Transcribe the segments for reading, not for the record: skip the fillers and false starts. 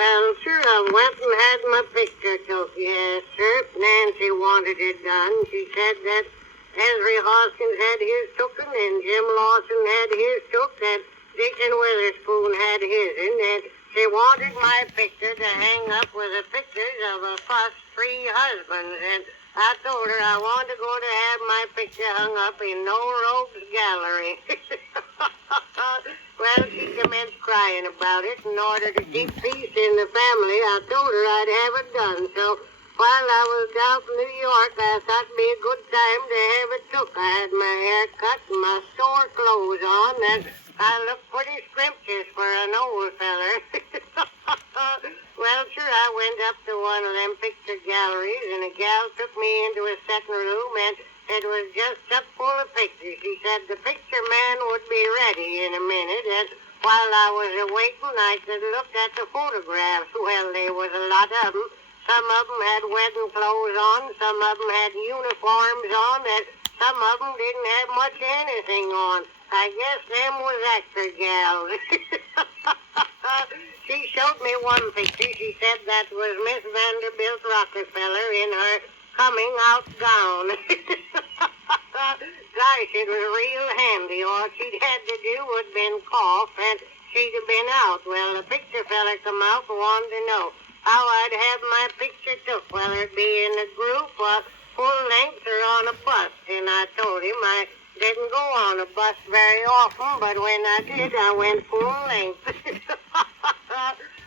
Well, sure, I went and had my picture took, yes, sir. Nancy wanted it done. She said that Henry Hoskins had his tooken and Jim Lawson had his took, that Deacon Witherspoon had his, and she wanted my picture to hang up with the pictures of a fuss-free husband, and I told her I wanted to go to have my picture hung up in No Rogues Gallery. Well, she commenced crying about it. In order to keep peace in the family, I told her I'd have it done. So while I was out in New York, I thought it'd be a good time to have it took. I had my hair cut and my store clothes on, and I looked pretty scrumptious for an old feller. Well, sure, I went up to one of them picture galleries, and a gal took me into a second room, and it was just chock full of pictures. She said the picture man would be ready in a minute, and while I was waiting, I could look at the photographs. Well, there was a lot of them. Some of them had wedding clothes on, some of them had uniforms on, and some of them didn't have much anything on. I guess them was actor gals. She showed me one picture. She said that was Miss Vanderbilt Rockefeller in her coming out gown. Gosh, it was real handy. All she'd had to do would been cough, and she'd have been out. Well, the picture fella come out and wanted to know how I'd have my picture took, whether it be in a group or full length or on a bus. And I told him I didn't go on a bus very often, but when I did, I went full length.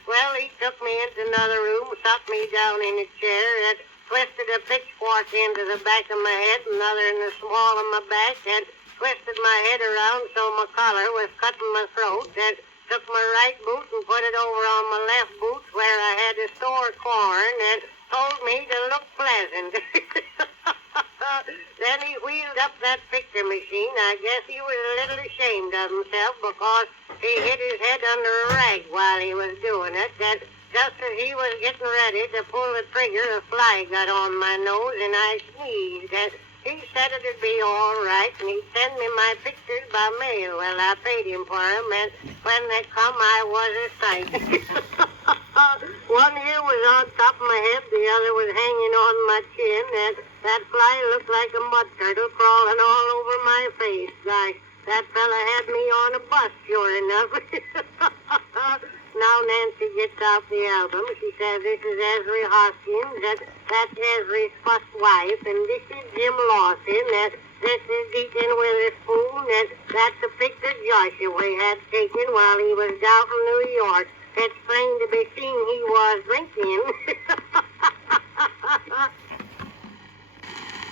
Well, he took me into another room, sat me down in a chair, and twisted a pitchfork into the back of my head, another in the small of my back, and twisted my head around so my collar was cutting my throat, and took my right boot and put it over on my left boot where I had to store corn, and told me to look pleasant. Then he wheeled up that picture machine. I guess he was a little ashamed of himself because he hid his head under a rag while he was doing it, and just as he was getting ready to pull the trigger, a fly got on my nose and I sneezed, and he said it'd be all right, and he'd send me my pictures by mail. Well, I paid him for them, and when they come, I was a sight. One ear was on top of my head, the other was hanging on my chin, and that fly looked like a mud turtle crawling all over my face. Gosh, that fella had me on a bus, sure enough. Now Nancy gets out the album. She says, this is Ezra Hoskins, that's Ezra's first wife, and this is Jim Lawson, this is Deacon Witherspoon, and that's a picture Joshua had taken while he was down in New York. It's plain to be seen he was drinking.